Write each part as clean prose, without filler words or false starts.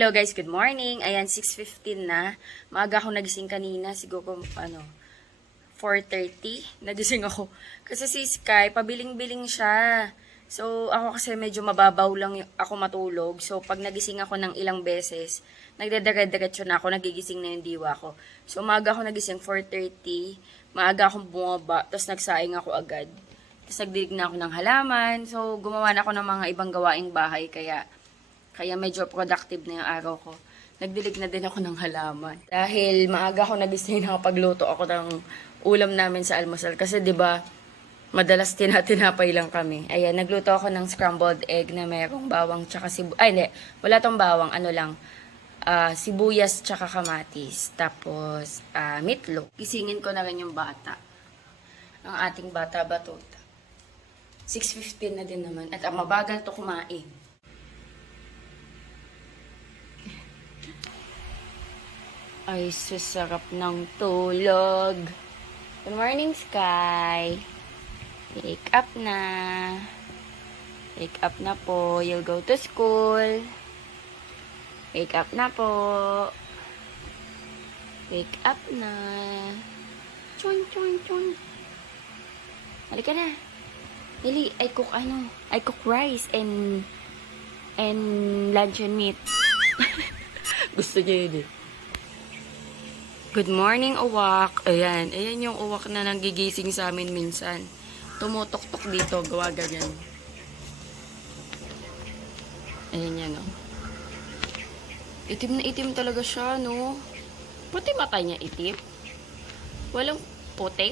Hello guys, good morning. Ayan, 6:15 na. Maaga ako nagising kanina, siguro 4:30. Nagising ako. Kasi si Sky, pabiling-biling siya. So, ako kasi medyo mababaw lang ako matulog. So, pag nagising ako ng ilang beses, nagdadire-diretso na ako, nagigising na yung diwa ko. So, maaga ako nagising 4:30. Maaga akong bumaba, tapos nagsaing ako agad. Tapos nagdilig na ako ng halaman. So, gumawa na ako ng mga ibang gawaing bahay, kaya medyo productive na yung araw ko. Nagdilig na din ako ng halaman. Dahil maaga ako nagising, nakapagluto ako ng ulam namin sa almusal. Kasi 'di ba, madalas tinapay lang kami. Ayan, nagluto ako ng scrambled egg na merong bawang tsaka ay hindi, wala tong bawang, sibuyas tsaka kamatis. Tapos, meatloaf. Gisingin ko na rin yung bata. Ang ating bata batuta. 6:15 na din naman. At mabagal to kumain. Ay, susarap ng tulog. Good morning, Sky. Wake up na. Wake up na po. You'll go to school. Wake up na po. Wake up na. Chun, chun, chun. Halika na. Dili, I cook rice and luncheon meat. Gusto niya yun eh. Good morning, uwak. Ayan yung uwak na nagigising sa amin minsan. Tumutok-tok dito, gawa ganyan. Ayan yan, no. Itim na itim talaga siya, no. Puti mata niya itim. Walang puti.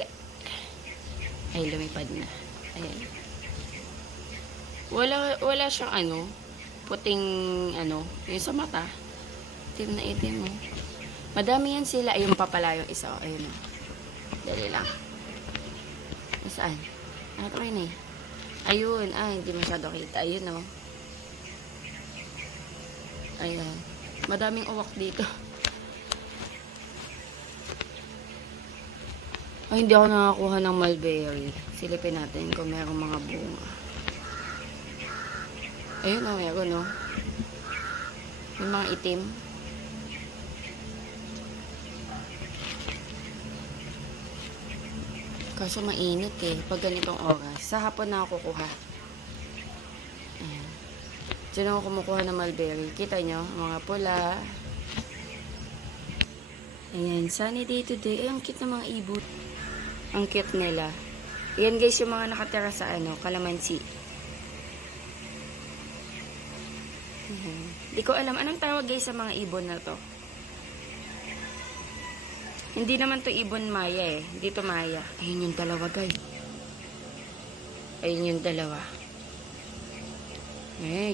Ay, lumipad na. Ayan. Wala siyang puting yung sa mata. Itim na itim, no. Madami yan sila. Ayun pa pala yung isa. Ayun o. Dali lang. Saan? Ito yun eh. Ayun. Hindi masyado kita. Ayun o. Ayan. Madaming uwak dito. Ay, hindi ako nakakuha ng mulberry. Silipin natin kung merong mga bunga. Ayun o. Meron o. Yung mga itim. Kaso mainit eh. Pag ganitong oras. Sa hapon na ako kukuha. Ayan. Diyan ako kumukuha ng mulberry. Kita nyo? Mga pula. Ayan. Sunny day today. Ay, ang cute ng mga ibot. Ang cute nila. Ayan guys, yung mga nakatira sa kalamansi. Ayan. Di ko alam. Anong tawag guys sa mga ibon na to? Hindi naman to ibon maya eh. Dito maya. Ayun yung dalawa guys. Ayun yung dalawa.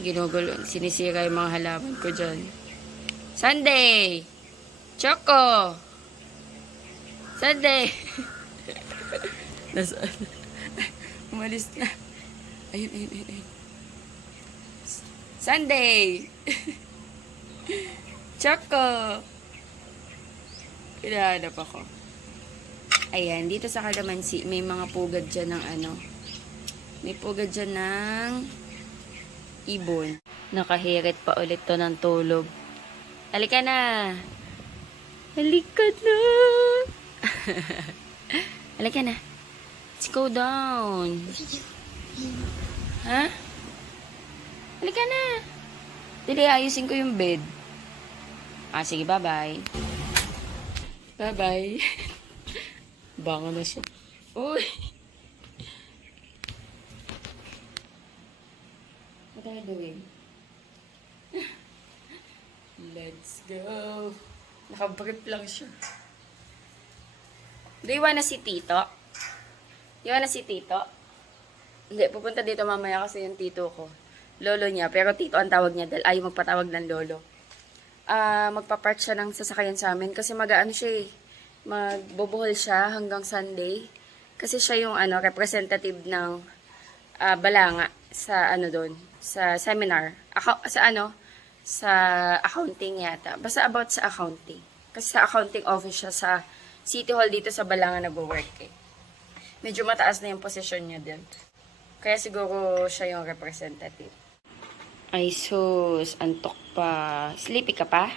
Ginugulo. Sinisira yung mga halaman ko dyan. Sunday! Choco! Sunday! Nasaan? Umalis na. Ayun. Sunday! Choco! Hinahanap ako. Ayan, dito sa kalamansi, may mga pugad dyan ng may pugad dyan ng ibon. Nakahirit pa ulit to ng tulog. Halika na! Halika na! Halika na. Let's go down. Ha? Halika na! Dili, ayusin ko yung bed. Sige, bye-bye. Bye-bye. Bango na siya. Uy! What are you doing? Let's go. Nakabrip lang siya. Do you wanna si Tito? You wanna si Tito? Hindi, pupunta dito mamaya kasi yung tito ko. Lolo niya, pero Tito ang tawag niya dahil ayaw magpatawag ng lolo. Magpa-park siya ng sasakyan sa amin kasi magbubuhol siya hanggang Sunday kasi siya yung representative ng Balanga sa doon sa seminar sa accounting yata, basta about sa accounting kasi sa accounting office siya sa City Hall dito sa Balanga nagwo-work eh. Medyo mataas na yung posisyon niya din kaya siguro siya yung representative. Ay sus, antok pa. Sleepy ka pa?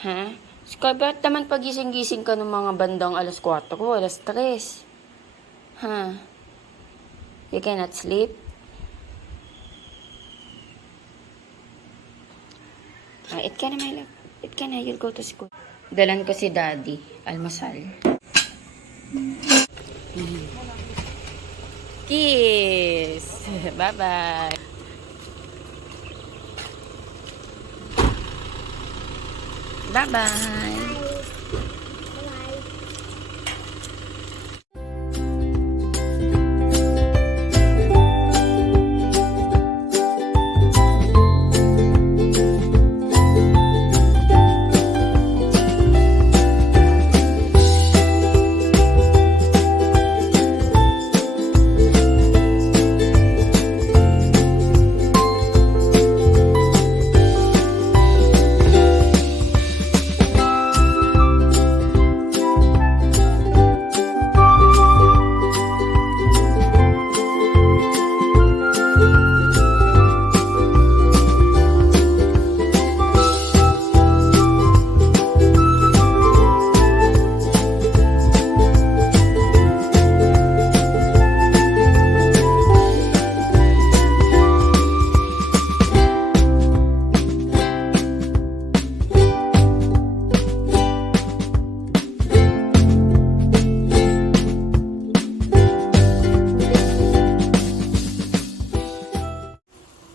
Ha? Sky, ba't naman pagising-gising ka ng mga bandang alas 4 o alas 3? Ha? You cannot sleep? Eat ka na, my love. Eat ka na, you'll go to school. Dalan ko si Daddy. Almusal. Kiss! Bye-bye! Bye-bye!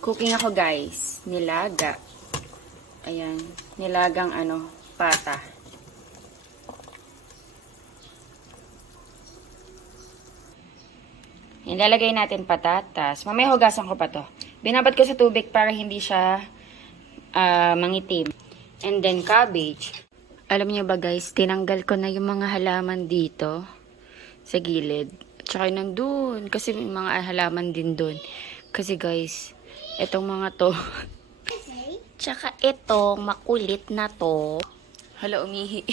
Cooking ako guys. Nilaga. Ayan. Nilagang pata. Ilalagay natin patatas. Mamaya hugasan ko pa to. Binabad ko sa tubig para hindi siya mangitim. And then cabbage. Alam niyo ba guys, tinanggal ko na yung mga halaman dito sa gilid. Tsaka nandun. Kasi may mga halaman din dun. Kasi guys, etong mga to. Tsaka itong makulit na to. Hala, umihi.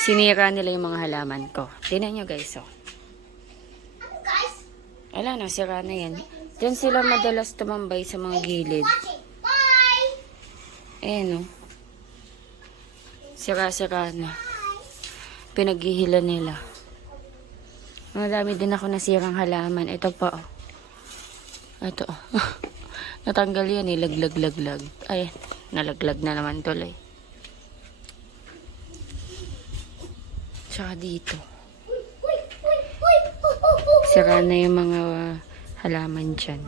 Sinira nila yung mga halaman ko. Tingnan nyo guys, oh. Ala na, sira na yan. Diyan sila madalas tumambay sa mga gilid. Ayan, oh. Sira-sira na. Pinaghihila nila. Madami din ako nasirang halaman. Ito pa, oh. Ito, oh. Natanggal yan, eh. Laglag. Ay, nalaglag na naman tuloy. Tsaka dito. Sira na yung mga halaman dyan.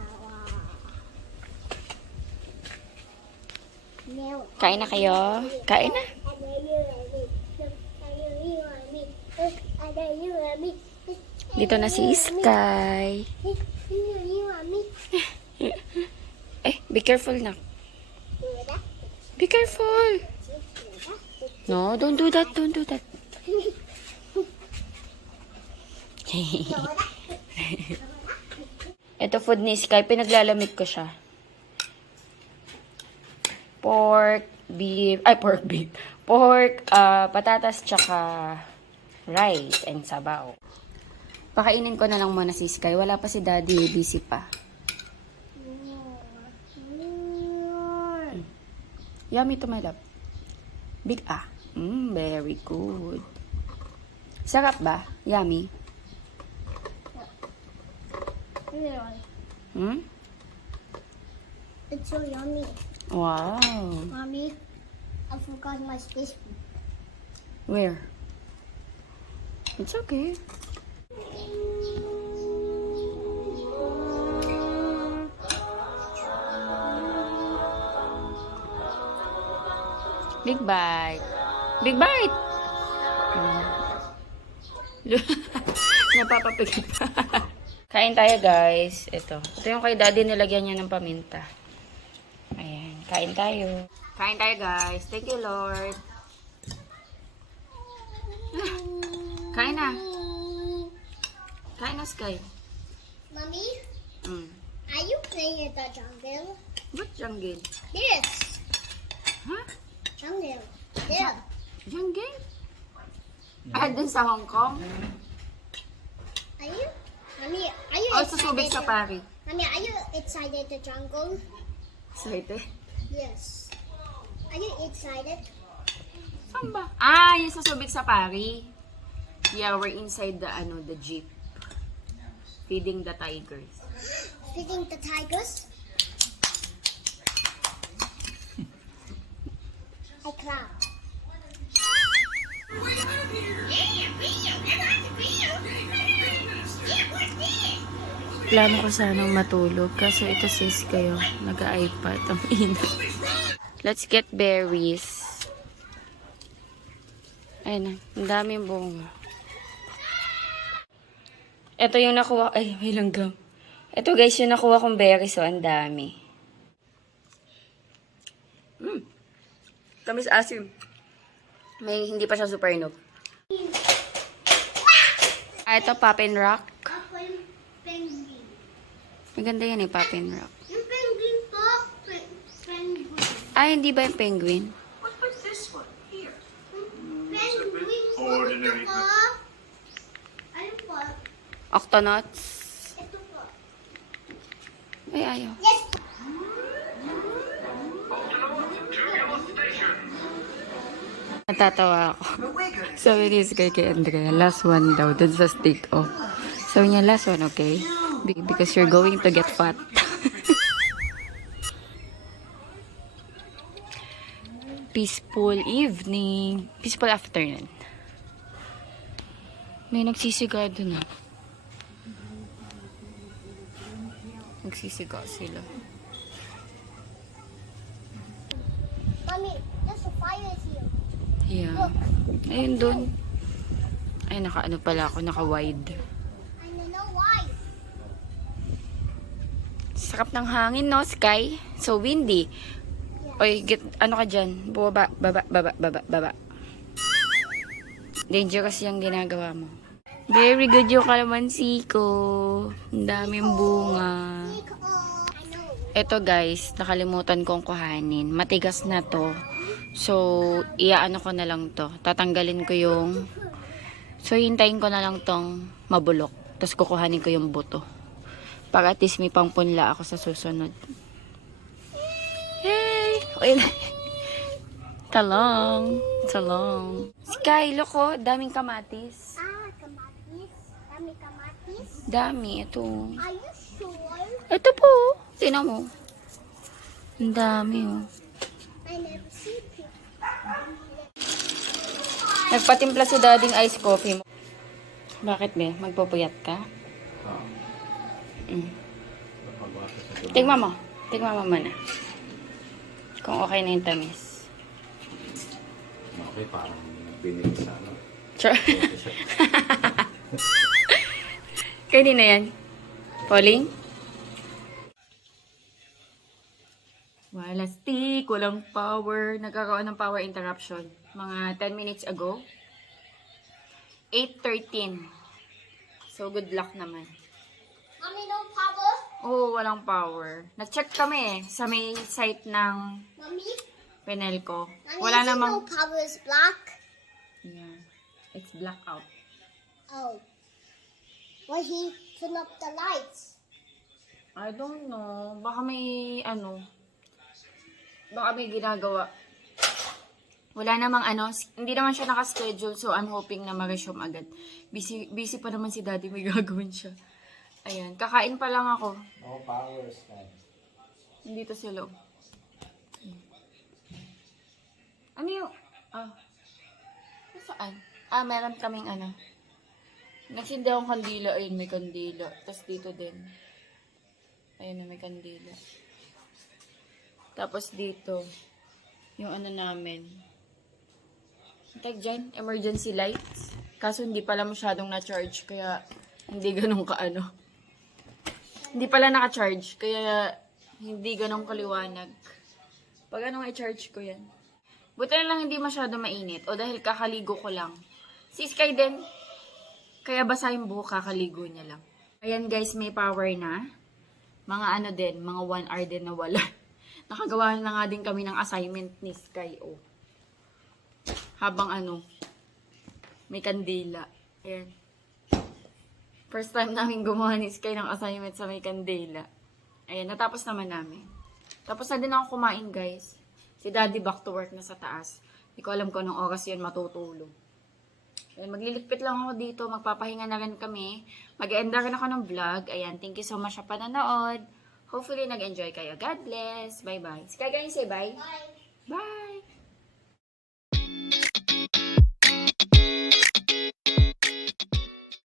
Kain na kayo? Kain na. Dito na si Sky. Be careful na. Be careful. No, don't do that. Don't do that. Ito food ni Sky. Pinaglalamig ko siya. Pork, beef. Pork, patatas, tsaka rice and sabaw. Pakainin ko na lang muna si Sky. Wala pa si Daddy. Busy pa. Yummy to my love. Big very good. Sarap ba? Yummy? It's so yummy. Wow. Mommy, I forgot my spoon. Where? It's okay. Big bite. Big bite! Napapapigil pa. Kain tayo guys. Ito yung kay Daddy, nilagyan niya ng paminta. Ayan. Kain tayo. Kain tayo guys. Thank you Lord. Kain na. Kain na Sky. Mommy, are you playing at the jungle? What jungle? This. Huh? Jungle. There. Jungle? Ah, dun sa Hong Kong? Are you? Mommy, are you Oh, susubig excited? sa pari. Mommy, are you excited to jungle? Excited? Yes. Are you excited? Saan ba? Ah, yung susubig sa pari. Yeah, we're inside the jeep. Feeding the tigers. Feeding the tigers? I clap. Plano ko sanang matulog. Kaso ito sis kayo. Nag-iPad. Ang init. Let's get berries. Ayun na. Ang daming bunga. Ito yung nakuha. Ay, may langgam. Ito guys, yung nakuha kong berries. So, ang dami. Tamis asim. May hindi pa siya super nog. Ah, ito, Poppin' Rock. Ako yung penguin. Maganda yan eh, Poppin' Rock. Yung penguin po. Penguin. Ay, hindi ba yung penguin? What was this one here? Penguin po. Ordinary. Ito po. Ano po? Octonauts. Ito po. Ay, ayaw. Yes. Natatawa ako. Sabi ni Sky kay Andrea, last one daw, dun sa stick off. Sabi niya, last one, okay? Because you're going to get fat. Peaceful evening. Peaceful afternoon. May nagsisiga dun ah. Nagsisiga sila. Mommy, there's a fire here. Yeah. Ayun dun. Ay, naka-ano pala ako, naka-wide. I don't know why. Sarap ng hangin, no, Sky? So windy. Oy, ano ka dyan? Baba, baba. Dangerous yung ginagawa mo. Very good yung kalamansi ko. Ang daming bunga. I know. Ito guys, nakalimutan kong kuhanin. Matigas na to. So, iaano ko na lang to. Tatanggalin ko yung... So, hintayin ko na lang tong mabulok. Tapos kukuhanin ko yung buto. Para at least may pangpunla ako sa susunod. Yay! Uy, talong. Talong. Sky, loko. Daming kamatis. Ah, kamatis. Dami kamatis. Dami. Ito. Are you sure? Ito po. Tingnan mo. Ang dami, oh. I never see people. Nagpatimpla si dading ice coffee mo. Bakit, be? Magpupuyat ka? Tingnan mo. Tingnan mo muna. Kung okay na yung tamis. Okay, parang binili sa ano. Sure. Kanina yan. Pauling? Wala stick, walang power. Nagkakaroon ng power interruption. Mga 10 minutes ago. 8:13. So, good luck naman. Mommy, no power? Oo, walang power. Nag-check kami sa may site ng Mommy? Penelco. Mommy, Wala is it namang... no power is black? Yeah. It's blackout. Oh. Why he turn up the lights? I don't know. Baka may baka may ginagawa. Wala namang hindi naman siya naka-schedule, so I'm hoping na ma-resume agad. Busy pa naman si daddy, may gagawin siya. Ayan, kakain pa lang ako. No power, Sky. Nandito sila. Ano yung, saan? Meron kaming nagsindi akong kandila. Ayun, may kandila. Tapos dito din. Ayun, may kandila. Tapos dito, yung namin. Tag dyan, emergency lights. Kaso hindi pala masyadong na-charge, kaya hindi ganun Hindi pala naka-charge, kaya hindi ganun kaliwanag. Pag i-charge ko yan. Buti na lang hindi masyado mainit, o dahil kakaligo ko lang. Si Sky din, kaya basa yung buhok, kakaligo niya lang. Ayan guys, may power na. Mga din, mga 1 hour din na wala. Nakagawa na nga din kami ng assignment ni Sky, Habang may kandila. Ayan. First time namin gumawa ni Sky ng assignment sa may kandila. Ayan, natapos naman namin. Tapos na din ako kumain, guys. Si Daddy back to work na sa taas. Hindi ko alam kung anong oras yun matutulog. Ayan, magliligpit lang ako dito. Magpapahinga na rin kami. Mag-e-end rin ako ng vlog. Ayan, thank you so much sa panonood. Hopefully, nag-enjoy kayo. God bless. Bye-bye. Sky, can you say bye? Bye. Bye!